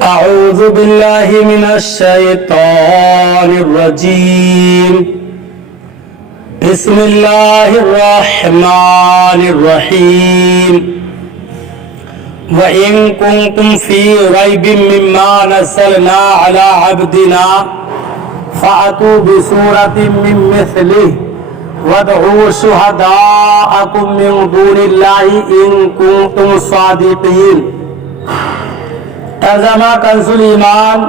أعوذ بالله من الشيطان الرجيم بسم الله الرحمن الرحيم وإن كنتم في ريب مما نزلنا على عبدنا فأتوا بسورة من مثله وادعوا شهداءكم من دون الله إن كنتم صادقين۔ ترجمہ کنز ایمان۔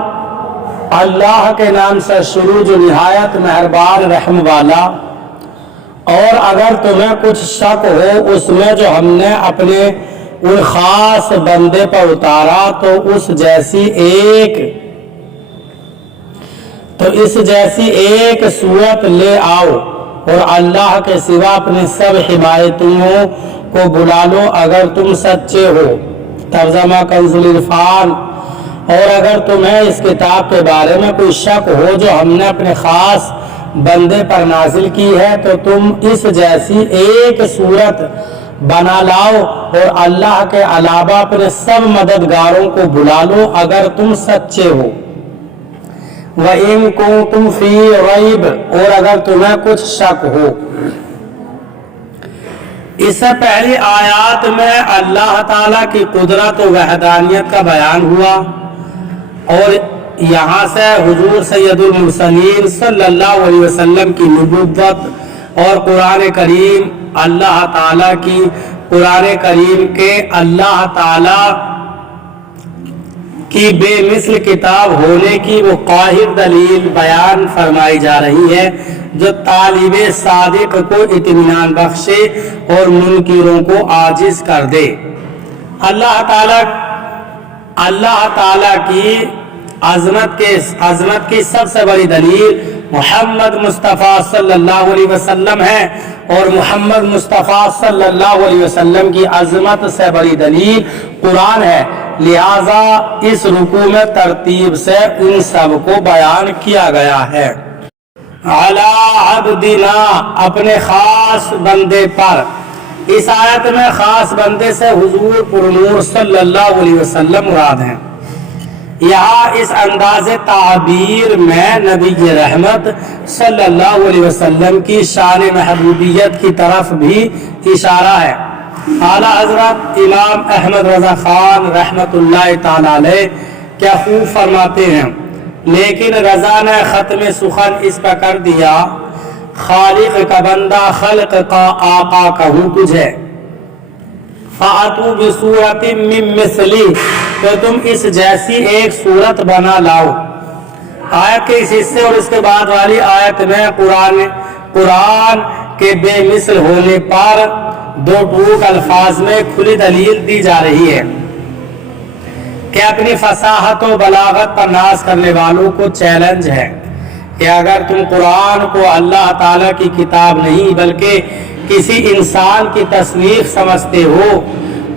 اللہ کے نام سے شروع جو نہایت مہربان رحم والا۔ اور اگر تمہیں کچھ شک ہو اس میں جو ہم نے اپنے ان خاص بندے پر اتارا تو اس جیسی ایک صورت لے آؤ اور اللہ کے سوا اپنے سب حمایتوں کو بلا لو اگر تم سچے ہو۔ ترجمہ کنز العرفان۔ اور اگر تمہیں اس کتاب کے بارے میں کوئی شک ہو جو ہم نے اپنے خاص بندے پر نازل کی ہے تو تم اس جیسی ایک صورت بنا لاؤ اور اللہ کے علاوہ اپنے سب مددگاروں کو بلا لو اگر تم سچے ہو۔ وَإِن كُنتُمْ فِي رَيْبٍ، اور اگر تمہیں کچھ شک ہو۔ اس سے پہلی آیات میں اللہ تعالیٰ کی قدرت و وحدانیت کا بیان ہوا اور یہاں سے حضور سید المرسلین صلی اللہ علیہ وسلم کی نبوت اور قرآن کریم اللہ تعالیٰ کی قرآن کریم کے اللہ تعالیٰ کی بے مثل کتاب ہونے کی وہ قاہر دلیل بیان فرمائی جا رہی ہے جو طالب صادق کو اطمینان بخشے اور منکروں کو عاجز کر دے۔ اللہ تعالیٰ کی عظمت کی سب سے بڑی دلیل محمد مصطفیٰ صلی اللہ علیہ وسلم ہے اور محمد مصطفیٰ صلی اللہ علیہ وسلم کی عظمت سے بڑی دلیل قرآن ہے، لہذا اس رکوع میں ترتیب سے ان سب کو بیان کیا گیا ہے۔ علی عبدنا، اپنے خاص بندے پر۔ اس آیت میں خاص بندے سے حضور پرنور صلی اللہ علیہ وسلم مراد ہیں۔ یہاں اس انداز تعبیر میں نبی رحمت صلی اللہ علیہ وسلم کی شان محبوبیت کی طرف بھی اشارہ ہے۔ اعلیٰ حضرت امام احمد رضا خان رحمت اللہ تعالی علیہ کیا خوب فرماتے ہیں، لیکن رضا نے ختم سخن اس پر کر دیا، خالق کا بندہ خلق کا آقا کہوں تجھے، فَأَتُوا بِسُورَةٍ مِّن مِّثْلِهِ، تو تم اس جیسی ایک صورت بنا لاؤ۔ آیت کے اس حصے اور اس کے بعد والی آیت میں قرآن کے بے مثل ہونے پر دو ٹوک الفاظ میں کھلی دلیل دی جا رہی ہے کہ اپنی فصاحت و بلاغت پر ناز کرنے والوں کو چیلنج ہے کہ اگر تم قرآن کو اللہ تعالیٰ کی کتاب نہیں بلکہ کسی انسان کی تصنیف سمجھتے ہو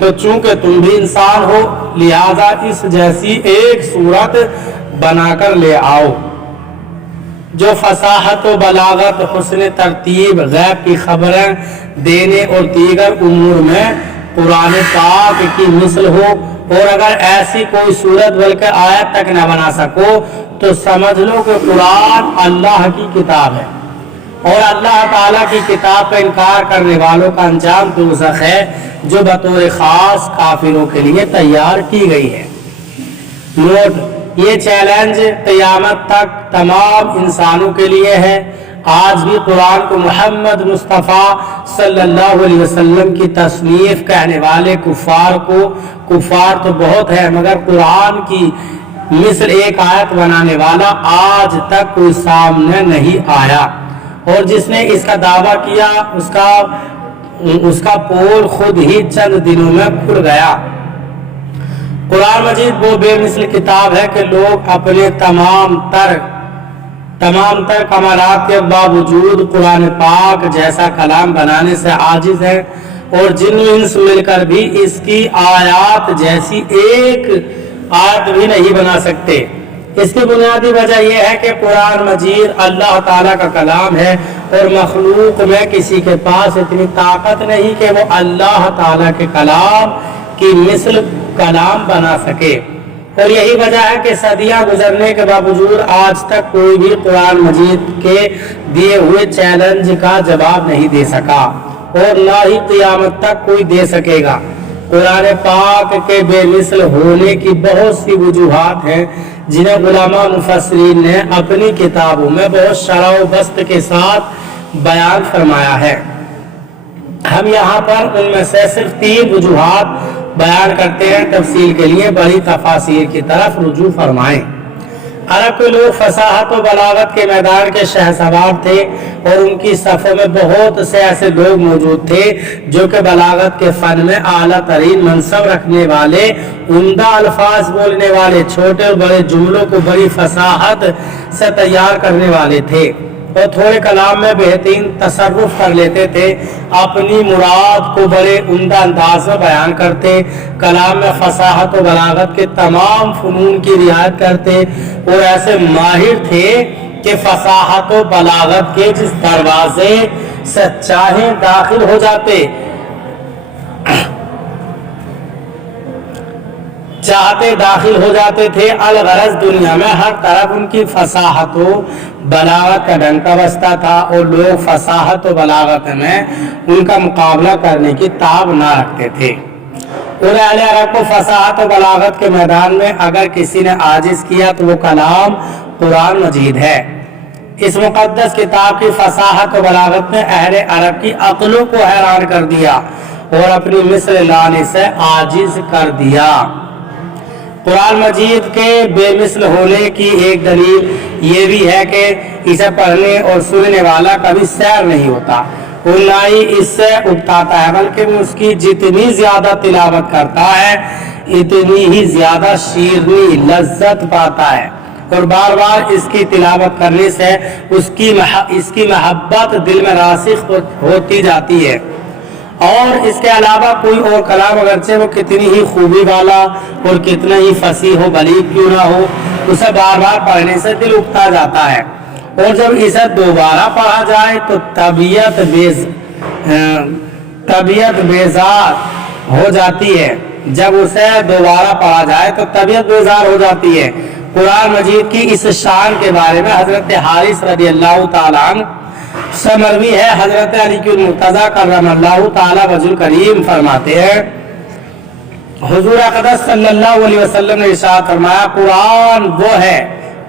تو چونکہ تم بھی انسان ہو لہذا اس جیسی ایک صورت بنا کر لے آؤ جو فصاحت و بلاغت، حسن ترتیب، غیب کی خبریں دینے اور دیگر امور میں قرآن پاک کی مثل ہو، اور اگر ایسی کوئی صورت بلکہ آیت تک نہ بنا سکو تو سمجھ لو کہ قرآن اللہ کی کتاب ہے اور اللہ تعالیٰ کی کتاب کا انکار کرنے والوں کا انجام دوزخ ہے جو بطور خاص کافروں کے لیے تیار کی گئی ہے۔ نوٹ: یہ چیلنج قیامت تک تمام انسانوں کے لیے ہے۔ آج بھی قرآن کو محمد مصطفیٰ صلی اللہ علیہ وسلم کی تصنیف کہنے والے کفار تو بہت ہے مگر قرآن کی مثل ایک آیت بنانے والا آج تک کوئی سامنے نہیں آیا، اور جس نے اس کا دعویٰ کیا اس کا پول خود ہی چند دنوں میں کھل گیا۔ قرآن مجید وہ بے مثل کتاب ہے کہ لوگ اپنے تمام تر کمالات کے باوجود قرآن پاک جیسا کلام بنانے سے عاجز ہیں، اور جن و انس مل کر بھی اس کی آیات جیسی ایک آیت بھی نہیں بنا سکتے۔ اس کی بنیادی وجہ یہ ہے کہ قرآن مجید اللہ تعالیٰ کا کلام ہے اور مخلوق میں کسی کے پاس اتنی طاقت نہیں کہ وہ اللہ تعالیٰ کے کلام کی مثل کلام بنا سکے۔ اور یہی وجہ ہے کہ صدیاں گزرنے کے باوجود آج تک کوئی بھی قرآن مجید کے دیے ہوئے چیلنج کا جواب نہیں دے سکا اور نہ ہی قیامت تک کوئی دے سکے گا۔ قرآن پاک کے بے مثل ہونے کی بہت سی وجوہات ہیں جنہیں علماء مفسرین نے اپنی کتابوں میں بہت شرح و بسط کے ساتھ بیان فرمایا ہے۔ ہم یہاں پر ان میں سے صرف 3 وجوہات بیان کرتے ہیں، تفصیل کے لیے بڑی تفاسیر کی طرف رجوع فرمائیں۔ عرب کے لوگ فصاحت و بلاغت کے میدان کے شہسوار تھے اور ان کی صفوں میں بہت سے ایسے لوگ موجود تھے جو کہ بلاغت کے فن میں اعلیٰ ترین منصب رکھنے والے، عمدہ الفاظ بولنے والے، چھوٹے اور بڑے جملوں کو بڑی فصاحت سے تیار کرنے والے تھے اور تھوڑے کلام میں بہترین تصرف کر لیتے تھے، اپنی مراد کو بڑے عمدہ انداز میں بیان کرتے، کلام میں فصاحت و بلاغت کے تمام فنون کی رعایت کرتے اور ایسے ماہر تھے کہ فصاحت و بلاغت کے جس دروازے سے چاہیں داخل ہو جاتے، چاہتے داخل ہو جاتے تھے۔ الغرض دنیا میں ہر طرف ان کی فصاحت و بلاغت کا ڈنکا بجتا تھا اور لوگ فصاحت و بلاغت میں ان کا مقابلہ کرنے کی تاب نہ رکھتے تھے۔ اور اہل عرب کو فصاحت و بلاغت کے میدان میں اگر کسی نے عاجز کیا تو وہ کلام قرآن مجید ہے۔ اس مقدس کتاب کی فصاحت و بلاغت نے اہل عرب کی عقلوں کو حیران کر دیا اور اپنی مثل لانے سے عاجز کر دیا۔ قرآن مجید کے بے مثل ہونے کی ایک دلیل یہ بھی ہے کہ اسے پڑھنے اور سننے والا کبھی سیر نہیں ہوتا اور نہ ہی اس سے اکتاتا ہے، بلکہ وہ اس کی جتنی زیادہ تلاوت کرتا ہے اتنی ہی زیادہ شیرنی لذت پاتا ہے اور بار بار اس کی تلاوت کرنے سے اس کی محبت دل میں راسخ ہوتی جاتی ہے۔ اور اس کے علاوہ کوئی اور کلام اگرچہ وہ کتنی ہی خوبی والا اور کتنا ہی فصیح و بلیغ کیوں نہ ہو، اسے بار بار پڑھنے سے دل اکتا جاتا ہے اور جب اسے دوبارہ پڑھا جائے تو طبیعت بیزار ہو جاتی ہے۔ جب اسے دوبارہ پڑھا جائے تو طبیعت بیزار ہو جاتی ہے۔ قرآن مجید کی اس شان کے بارے میں حضرت حارث رضی اللہ تعالیٰ عنہ سے مروی ہے۔ حضرت علی کی المرتضیٰ کرم اللہ تعالیٰ وجہ کریم فرماتے ہیں، حضور اقدس صلی اللہ علیہ وسلم نے ارشاد فرمایا، قرآن وہ ہے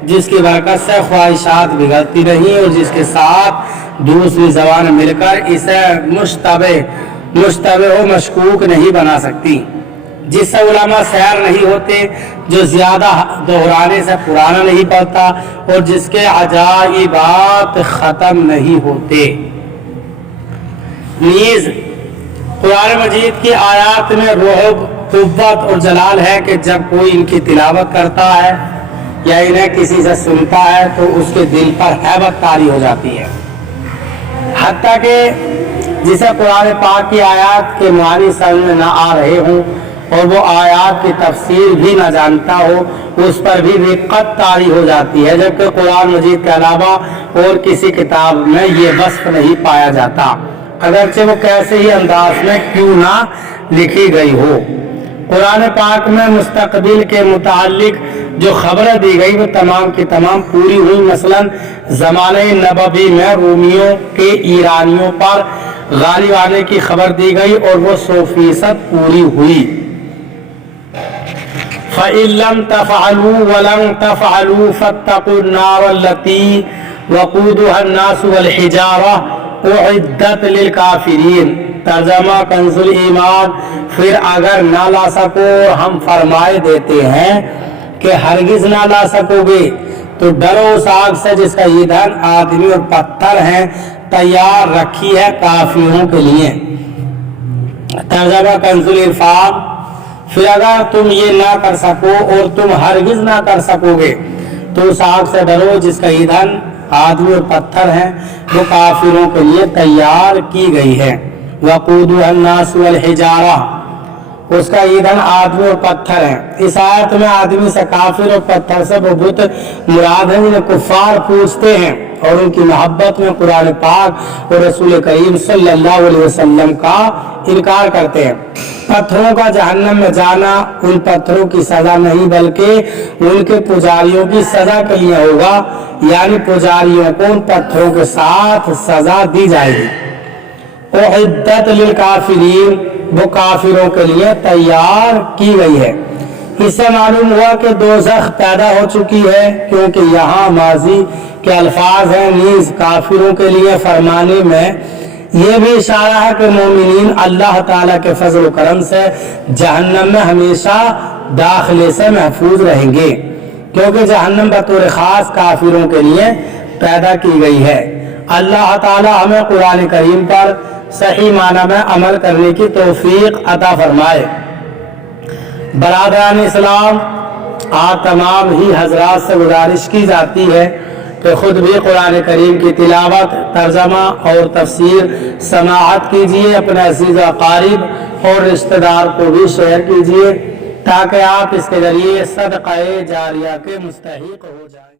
جس کی برکت سے خواہشات بگڑتی نہیں اور جس کے ساتھ دوسری زبان مل کر اسے مشتبہ و مشکوک نہیں بنا سکتی، جس سے علماء سیر نہیں ہوتے، جو زیادہ دہرانے سے پرانا نہیں پڑتا اور جس کے عجائبات ختم نہیں ہوتے۔ نیز قرآن مجید کی آیات میں رعب، قوت اور جلال ہے کہ جب کوئی ان کی تلاوت کرتا ہے یا انہیں کسی سے سنتا ہے تو اس کے دل پر ہیبت طاری ہو جاتی ہے، حتیٰ کہ جسے قرآن پاک کی آیات کے معنی سمجھ میں نہ آ رہے ہوں اور وہ آیات کی تفسیر بھی نہ جانتا ہو، اس پر بھی رقت طاری ہو جاتی ہے، جبکہ قرآن مجید کے علاوہ اور کسی کتاب میں یہ وصف نہیں پایا جاتا، اگرچہ وہ کیسے ہی انداز میں کیوں نہ لکھی گئی ہو۔ قرآن پاک میں مستقبل کے متعلق جو خبریں دی گئی وہ تمام کی تمام پوری ہوئی۔ مثلا زمانہ نبوی میں رومیوں کے ایرانیوں پر غالب آنے کی خبر دی گئی اور وہ 100% پوری ہوئی۔ فَإِن لَّمْ تَفْعَلُوا وَلَن تَفْعَلُوا فَاتَّقُوا النَّارَ الَّتِي وَقُودُهَا النَّاسُ وَالْحِجَارَةُ أُعِدَّتْ لِلْكَافِرِينَ۔ ترجمہ کنز الایمان، پھر اگر نہ لا سکو ہم فرمائے دیتے ہیں کہ ہرگز نہ لا سکو گے تو ڈرو اس آگ سے جس کا ایندھن آدمی اور پتھر ہیں، تیار رکھی ہے کافروں کے لیے۔ ترجمہ کنز العرفان، پھر اگر تم یہ نہ کر سکو اور تم ہرگز نہ کر سکو گے تو اس آگ سے ڈرو جس کا ایندھن آدمی اور پتھر ہیں، وہ کافروں کے لیے تیار کی گئی ہے۔ وقودها الناس والحجارہ، اس کا ایندھن آدمی اور پتھر ہے۔ اس آیت میں آدمی سے کافر اور پتھر سے وہ بت مراد ہیں جنہیں کفار پوجتے ہیں اور ان کی محبت میں قرآن پاک اور رسول کریم صلی اللہ علیہ وسلم کا انکار کرتے ہیں۔ پتھروں کا جہنم میں جانا ان پتھروں کی سزا نہیں بلکہ ان کے پجاریوں کی سزا کے لیے ہوگا، یعنی پجاریوں کو ان پتھروں کے ساتھ سزا دی جائے گی۔ اعدت للکافرین، وہ کافروں کے لیے تیار کی گئی ہے۔ اس سے معلوم ہوا کہ دوزخ پیدا ہو چکی ہے، کیونکہ یہاں ماضی کے الفاظ ہیں، نیز کافروں کے لیے فرمانے میں یہ بھی اشارہ ہے کہ مومنین اللہ تعالیٰ کے فضل و کرم سے جہنم میں ہمیشہ داخلے سے محفوظ رہیں گے، کیونکہ جہنم بطور خاص کافروں کے لیے پیدا کی گئی ہے۔ اللہ تعالیٰ ہمیں قرآن کریم پر صحیح معنی میں عمل کرنے کی توفیق عطا فرمائے۔ برادران اسلام، آپ تمام ہی حضرات سے گزارش کی جاتی ہے کہ خود بھی قرآن کریم کی تلاوت، ترجمہ اور تفسیر سماعت کیجیے، اپنے عزیز و اقارب اور رشتہ دار کو بھی شیئر کیجیے تاکہ آپ اس کے ذریعے صدقہ جاریہ کے مستحق ہو جائیں۔